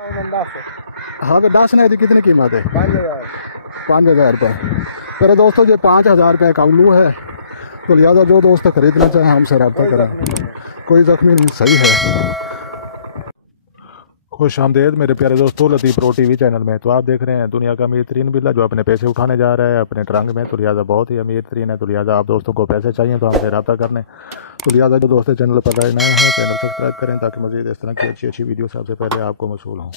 हाँ, 10 ने कितनी कीमत है? 5,000। 5,000 रुपये। मेरे दोस्तों ये 5,000 रुपये का उल्लू है, तो लिहाजा जो दोस्त खरीदना चाहें हमसे रब्ता करें। कोई जख्मी नहीं, सही है। खुश आमदेद मेरे प्यारे दोस्तों लतीफ़ प्रो टीवी चैनल में। तो आप देख रहे हैं दुनिया का अमीर तरीन बिल्ला जो अपने पैसे उठाने जा रहा है अपने ट्रंक में, तो लिहाजा बहुत ही अमीर तरीन है। तो लिहाजा आप दोस्तों को पैसे चाहिए तो हमसे रब्ता करने। तो लिहाजा जो दोस्त चैनल पर नए हैं चैनल सब्सक्राइब करें ताकि मज़ीद इस तरह की अच्छी अच्छी वीडियो सबसे पहले आपको मौसूल हों।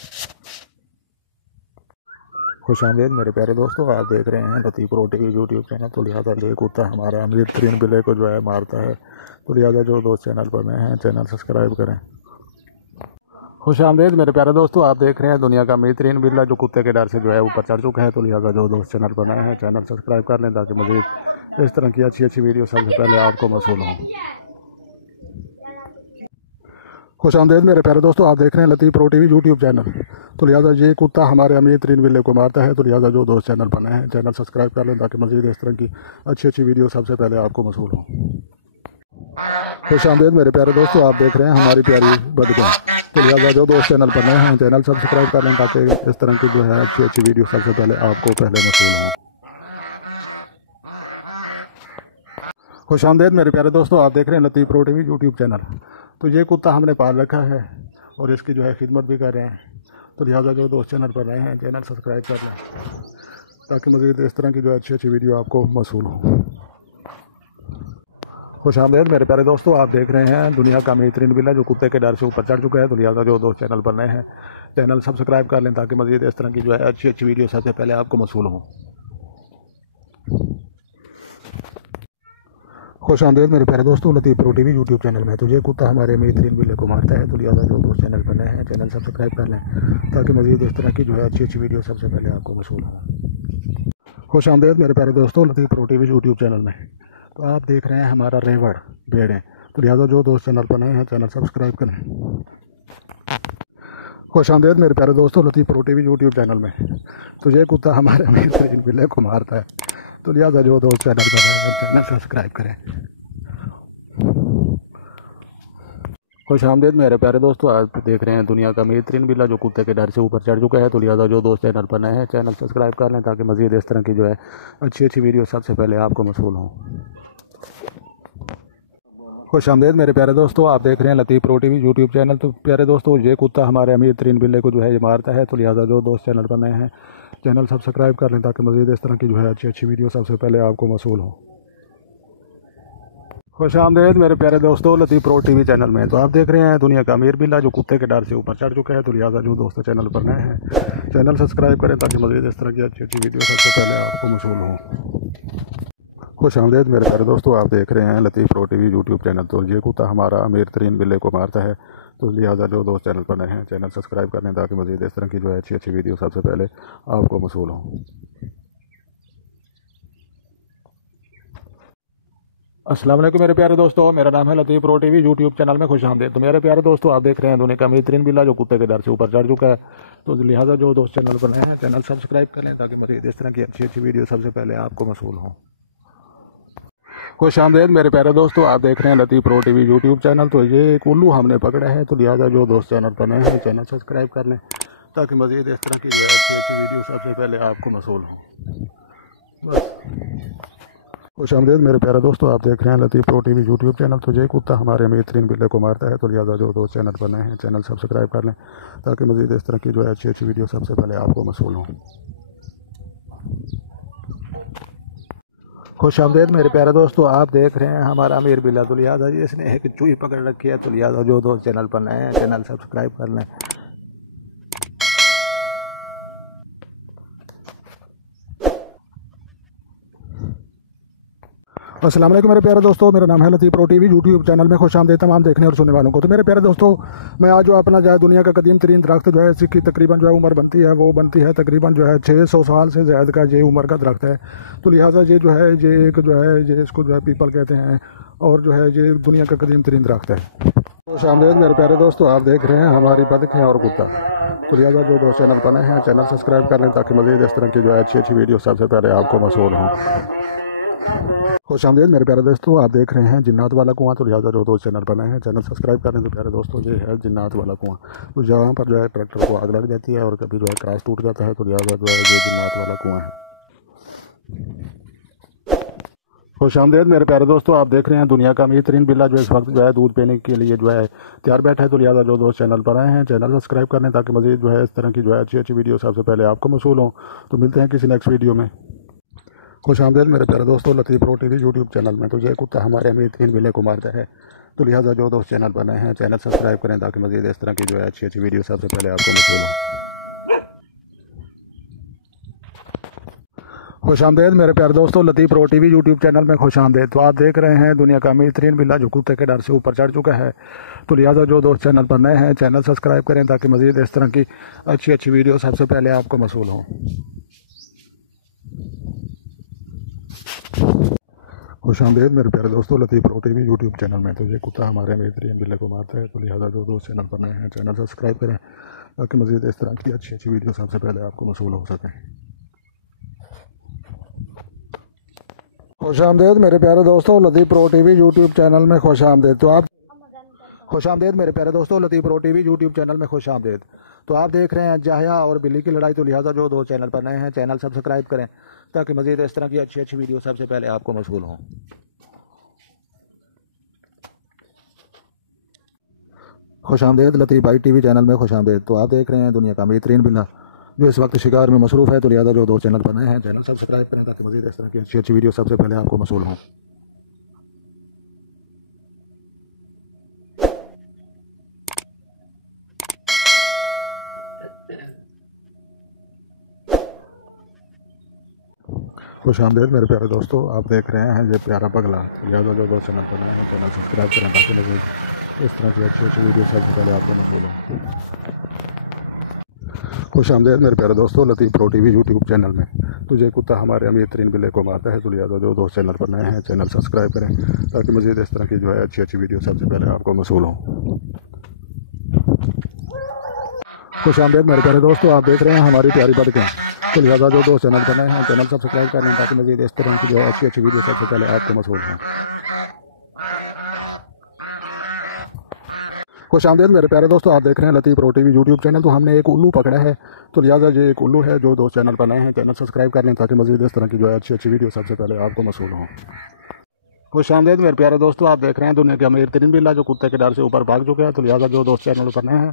खुश आमदेद मेरे प्यारे दोस्तों, आप देख रहे हैं लतीफ़ प्रो टीवी यूट्यूब चैनल। तो लिहाजा ये कुत्ता हमारा अमीर तरीन बिल्ले को जो है मारता है। तो लिहाजा जो दोस्त चैनल पर नए हैं चैनल सब्सक्राइब करें। खुश आमदेद मेरे प्यारे दोस्तों, आप देख रहे हैं दुनिया का अमीर तरीन बिल्ला जो कुत्ते के डर से जो है ऊपर चढ़ चुका है। तो लिहाजा जो दोस्त चैनल पर नए हैं चैनल सब्सक्राइब कर लें ताकि मज़ीद इस तरह की अच्छी अच्छी वीडियो सबसे पहले आपको मौसूल हों। खुश आमदेद मेरे प्यारे दोस्तों, आप देख रहे हैं लतीफ़ प्रो टीवी यूट्यूब चैनल। तो लिहाजा ये कुत्ता हमारे अमीर तरीन बिल्ले को मारता है। तो लिहाजा जो दोस्त चैनल पर नए हैं चैनल सब्सक्राइब कर लें ताकि मज़ीद इस तरह की अच्छी अच्छी वीडियो सबसे पहले आपको मौसूल हों। खुश आमदेद मेरे प्यारे दोस्तों, आप देख रहे हैं हमारी प्यारी बदगें। तो लिहाजा जो दोस्त चैनल पर नए हैं चैनल सब्सक्राइब कर लें ताकि इस तरह की जो है अच्छी अच्छी वीडियो सबसे पहले आपको पहले मौसूल हों। खुश आमदेद मेरे प्यारे दोस्तों, आप देख रहे हैं लतीफ़ प्रो टीवी यूट्यूब चैनल। तो ये कुत्ता हमने पाल रखा है और इसकी जो है खिदमत भी कर रहे हैं। तो लिहाजा जो दोस्त चैनल पर नए हैं चैनल सब्सक्राइब कर लें ताकि मज़ीद इस तरह की जो अच्छी अच्छी वीडियो आपको मौसूल हो। खुश आमदेद मेरे प्यारे दोस्तों, आप देख रहे हैं दुनिया का अमीर तरीन बिल्ला जो कुत्ते के डर से ऊपर चढ़ चुका है। तो लिहाजा जो दोस्त चैनल पर नए हैं चैनल सब्सक्राइब कर लें ताकि मज़ीद इस तरह की जो है अच्छी अच्छी वीडियो सबसे पहले आपको मौसूल हो। खुश आमदेद मेरे प्यारे दोस्तों लतीफ़ प्रो टीवी यूट्यूब चैनल में। तो ये कुत्ता हमारे अमीर तरीन बिल्ले को मारता है। तो लिहाजा जो दोस्त चैनल पर नए हैं चैनल सब्सक्राइब कर लें ताकि मज़ीद इस तरह की जो है अच्छी अच्छी वीडियो सबसे पहले आपको मौसूल हो। खुश आमदेद मेरे प्यारे दोस्तों लतीफ़ प्रो टीवी यूट्यूब चैनल में। तो आप देख रहे हैं हमारा रेवड़ भेड़ें। तो लिहाजा जो दोस्त चैनल पर नए हैं चैनल सब्सक्राइब करें। खुश आमदेद मेरे प्यारे दोस्तों लतीफ़ प्रो टीवी यूट्यूब चैनल में। तो ये कुत्ता हमारे अमीर तरीन बिल्ले को मारता है। तो लिहाजा जो दोस्त चैनल पर नए हैं चैनल सब्सक्राइब करें। खुश आमदेद मेरे प्यारे दोस्तों, आप देख रहे हैं दुनिया का अमीर तरीन बिल्ला जो कुत्ते के डर से ऊपर चढ़ चुका है। तो लिहाजा जो दोस्त चैनल पर नए हैं चैनल सब्सक्राइब कर लें ताकि मज़ीद इस तरह की जो है अच्छी अच्छी वीडियो सबसे पहले आपको मौसूल हों। खुश आमदेद मेरे प्यारे दोस्तों, आप देख रहे हैं लतीफ़ प्रो टीवी यूट्यूब चैनल। तो प्यारे दोस्तों ये कुत्ता हमारे अमीर तरीन बिल्ले को जो है ये मारता है। तो लिहाजा जो दोस्त चैनल पर नए हैं चैनल सब्सक्राइब कर लें ताकि मज़ीद इस तरह की जो है अच्छी अच्छी वीडियो सबसे पहले आपको मौसूल हो। खुश आमदेद मेरे प्यारे दोस्तों लतीफ़ प्रो टीवी चैनल में। तो आप देख रहे हैं दुनिया का अमीर बिल्ला जो कुत्ते के डर से ऊपर चढ़ चुका है। तो लिहाजा जो दोस्तों चैनल पर नए हैं चैनल सब्सक्राइब करें ताकि मज़ीद इस तरह की अच्छी अच्छी वीडियो सबसे पहले आपको मौसूल हो। खुश आमदेद मेरे प्यारे दोस्तों, आप देख रहे हैं लतीफ़ प्रो टीवी यूट्यूब चैनल। तो ये कुत्ता हमारा अमीर तरीन बिल्ले को मारता है। तो लिहाजा जो दोस्त चैनल पर नए हैं चैनल सब्सक्राइब करें ताकि मज़ीद इस तरह की जो है अच्छी अच्छी वीडियो सबसे पहले आपको मौसूल हो। अस्सलाम वालेकुम मेरे प्यारे दोस्तों, मेरा नाम है लतीफ़ प्रो टीवी यूट्यूब चैनल में खुश आमदेद। तो मेरे प्यारे दोस्तों, आप देख रहे हैं दुनिया का अमीर तरीन बिल्ला जो कुत्ते के डर से ऊपर चढ़ चुका है। तो लिहाजा जो दोस्त चैनल पर नए हैं चैनल सब्सक्राइब कर लें ताकि मज़ीद इस तरह की अच्छी अच्छी वीडियो सबसे पहले आपको मौसूल हो। खुश आमदेद मेरे प्यारे दोस्तों, आप देख रहे हैं लतीफ़ प्रो टीवी यूट्यूब चैनल। तो ये एक उल्लू हमने पकड़ा है। तो लिहाजा जो दोस्त चैनल पर नए हैं चैनल सब्सक्राइब कर लें ताकि मज़ीद इस तरह की जो है अच्छी अच्छी वीडियो सबसे पहले आपको मौसूल हो। बस। खुश आमदेद मेरे प्यारे दोस्तों, आप देख रहे हैं लतीफ़ प्रो टीवी यूट्यूब चैनल। तो ये कुत्ता हमारे अमीर तरीन बिल्ले को मारता है। तो लिहाजा जो दोस्त चैनल पर नए हैं चैनल सब्सक्राइब कर लें ताकि मज़ीद इस तरह की जो है अच्छी अच्छी वीडियो सबसे पहले आपको मौसूल हो। खुश आमदेद मेरे प्यारे दोस्तों, आप देख रहे हैं हमारा अमीर बिल्ला। तो लिहाजा इसने एक चूही पकड़ रखी है। तो लिहाजा जो दोस्त चैनल पर नए हैं चैनल सब्सक्राइब कर लें। अस्सलाम वालेकुम मेरे प्यारे दोस्तों, मेरा नाम है लतीफ़ प्रो टीवी यूट्यूब चैनल में खुश आमदेद तमाम देखने और सुनने वालों को। तो मेरे प्यारे दोस्तों, मैं आज जो अपना जो है दुनिया का कदीम तरीन दरख्त जो है इसकी तकरीबन जो है उम्र बनती है वो बनती है तकरीबन जो है 600 साल से ज़्यादा का ये उम्र का दरख्त है। तो लिहाजा ये जो है ये एक जो है ये इसको जो है पीपल कहते हैं और जो है ये दुनिया का कदीम तरीन दरख्त है। खुश आमदेद मेरे प्यारे दोस्तों, आप देख रहे हैं हमारी बतखें और कुत्ता। तो लिहाजा जो दोस्त चैनल पर नए हैं चैनल सब्सक्राइब कर लें ताकि मज़ीद इस तरह की जो है अच्छी अच्छी वीडियो सबसे पहले आपको मौसूल हों। खुश आमदीद मेरे प्यारे दोस्तों, आप देख रहे हैं जिन्नात वाला कुआं। तो लिहाजा जो दोस्त चैनल पर नए हैं चैनल सब्सक्राइब कर लें। तो प्यारे दोस्तों, ये है जिन्नात वाला कुआं। तो जहाँ पर जो है ट्रैक्टर को आग लग जाती है और कभी जो है क्रॉस टूट जाता है, तो लिहाजा जो है ये जिन्नात वाला कुआं है। खुश आमदीद मेरे प्यारे दोस्तों, आप देख रहे हैं दुनिया का अमीर बिल्ला जो इस वक्त जो है दूध पीने के लिए जो है तैयार बैठा है। तो लिहाजा जो दोस्त चैनल पर आए हैं चैनल सब्सक्राइब कर लें ताकि मजीद जो है इस तरह की जो है अच्छी अच्छी वीडियो सबसे पहले आपको मौसूल हों। तो मिलते हैं किसी नेक्स्ट वीडियो में। खुश आमदीद मेरे प्यारे दोस्तों, लतीफ़ प्रो टीवी यूट्यूब चैनल में। तो ये कुत्ता हमारे अमीर बिल्ले को मारता है। तो लिहाजा जो दोस्त चैनल पर नए हैं चैनल सब्सक्राइब करें ताकि मजीद इस तरह की जो है अच्छी अच्छी वीडियो सबसे पहले आपको मौसूल हों। खुश आमदीद मेरे प्यारे दोस्तों, लतीफ़ प्रो टीवी यूट्यूब चैनल में खुश आमदीद। तो आप देख रहे हैं दुनिया का अमीर बिल्ला जो कुत्ते के डर से ऊपर चढ़ चुका है। तो लिहाजा जो दोस्त चैनल पर नए हैं चैनल सब्सक्राइब करें ताकि मजीद इस तरह की अच्छी अच्छी वीडियो सबसे पहले आपको मौसूल हों। खुश आमदीद मेरे प्यारे दोस्तों, लतीफ़ प्रो टीवी यूट्यूब चैनल में। तो ये कुत्ता हमारे अमीर बिल्ले को मारता है। तो लिहाजा जो दोस्त चैनल पर नए हैं चैनल सब्सक्राइब करें ताकि मजीद इस तरह की अच्छी अच्छी वीडियो सबसे पहले आपको मौसूल हो सकें। खुश आमदीद मेरे प्यारे दोस्तों, लतीफ़ प्रो टीवी यूट्यूब चैनल में खुश आमदीद। तो आप खुश आमदीद मेरे प्यारे दोस्तों, लतीफ़ प्रो टीवी यूट्यूब चैनल में खुश आमदीद। तो आप देख रहे हैं जाहिया और बिल्ली की लड़ाई। तो लिहाजा जो दोस्त चैनल पर नए हैं चैनल सब्सक्राइब करें ताकि मजीद इस तरह की अच्छी अच्छी वीडियो सबसे पहले आपको मौसूल हों। खुश आमदीद लतीफ़ भाई टीवी चैनल में खुश आमदीद। तो आप देख रहे हैं दुनिया का अमीर बिल्ला जो इस वक्त शिकार में मसरूफ़ है। तो लिहाजा जो दोस्त चैनल पर नए हैं चैनल सब्सक्राइब करें ताकि मजीद इस तरह की अच्छी अच्छी वीडियो सबसे पहले आपको मौसूल हों। खुश आमदीद मेरे प्यारे दोस्तों, आप देख रहे हैं ये प्यारा पगला। लिहाजा जो दोस्त चैनल पर नए हैं चैनल सब्सक्राइब करें ताकि मजीद इस तरह की अच्छी अच्छी वीडियो सबसे पहले आपको मौसूल हों। खुश आमदीद मेरे प्यारे दोस्तों, लतीफ़ प्रो टीवी यूट्यूब चैनल में। तो ये कुत्ता हमारे अमीर बिल्ले को मारता है। तो लिहाजा जो दोस्त चैनल पर नए हैं चैनल सब्सक्राइब करें ताकि मजीद इस तरह की जो है अच्छी अच्छी वीडियो सबसे पहले आपको मौसूल हों। खुश आमदीद मेरे प्यारे दोस्तों, आप देख रहे हैं हमारी प्यारी बतखें। तो लिहाजा जो दोस्त चैनल पर नए हैं चैनल सब्सक्राइब करें ताकि मजीद इस तरह की जो है अच्छी अच्छी वीडियो सबसे पहले आपको मौसूल हों। खुश आमदीद मेरे प्यारे दोस्तों, आप देख रहे हैं लतीफ़ प्रो टीवी यूट्यूब चैनल। तो हमने एक उल्लू पकड़ा है। तो लिहाजा ये एक उल्लू है जो दोस्त चैनल पर नए हैं चैनल सब्सक्राइब कर लें ताकि मजीद इस तरह की जो है अच्छी अच्छी वीडियो सबसे पहले आपको मौसूल हों। खुश आमदीद मेरे प्यारे दोस्तों, आप देख रहे हैं दुनिया के अमीर बिल्ला जो कुत्ते के डर से ऊपर भाग चुका है। तो लिहाजा जो दोस्त चैनल पर नए हैं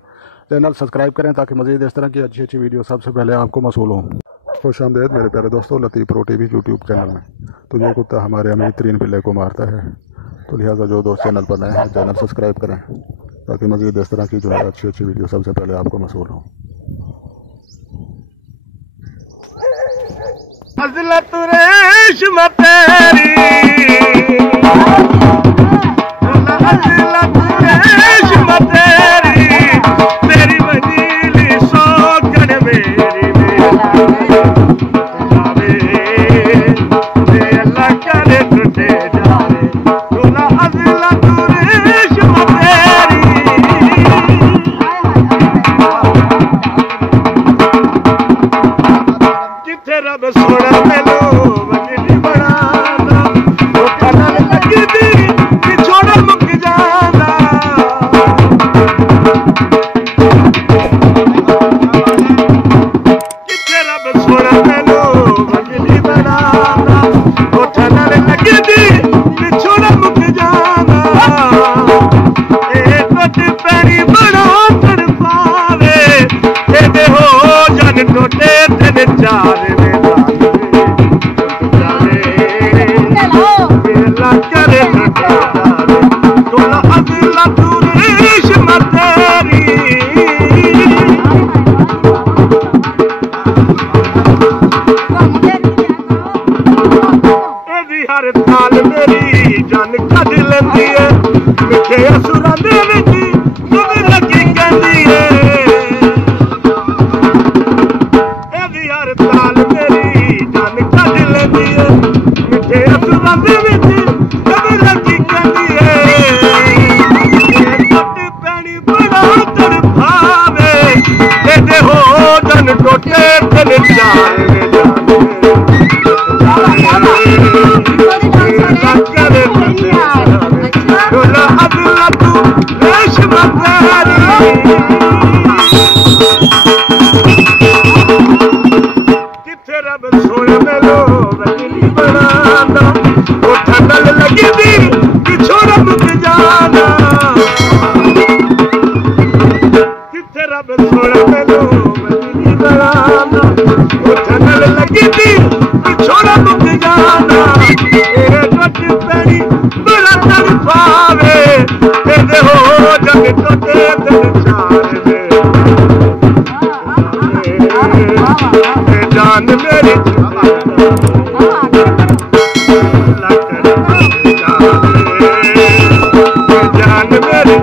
चैनल सब्सक्राइब करें ताकि मजीद इस तरह की अच्छी अच्छी वीडियो सबसे पहले आपको मौसूल हों। खुश आमदीद मेरे प्यारे दोस्तों, लतीफ़ प्रो टीवी यूट्यूब चैनल में। तो ये कुत्ता हमारे अमीर बिल्ले को मारता है। तो लिहाजा जो दोस्त चैनल पर नए हैं चैनल सब्सक्राइब करें ताकि मजीद इस तरह की जो है अच्छी अच्छी वीडियो सबसे पहले आपको मौसूल हो। फज़लत रेशम तेरी, फज़लत रेशम तेरी, मेरी वजीली सौगन मेरी जावे, ये अल्लाह करे टूटे जावे। तोला फज़लत रेशम तेरी, जिथे रब सोना मेलो वजनी बनाना, वो कनल लगदी पिछोड़ा मुक जाना। जिथे रब सोना मेलो वजनी बनाना, वो कनल लगदी पिछोड़ा मुक जाना। ए टोट पैरी बड़ा तड़पावे, ए हो जन टोटे तेन चारे हर थाल मेरी जान कद लेंदी है, मिठे असुरां दे विच दुध लगी कहंदी है। एदी हर थाल मेरी जान कद लेंदी है, मिठे असुरां दे विच दुध लगी कहंदी है। टुट पैणी बड़ा तड़पावे, एदे हो जन टोटे तेन जाए जाने। जाना किथे रब सोना मैनू मदीने बनाना उठन लगी थी छोड़ा मुक जाना ए टच पैनी बड़ा तड़पावे तेरे हो जग तो दिल चार वे जान मेरी जान मेरी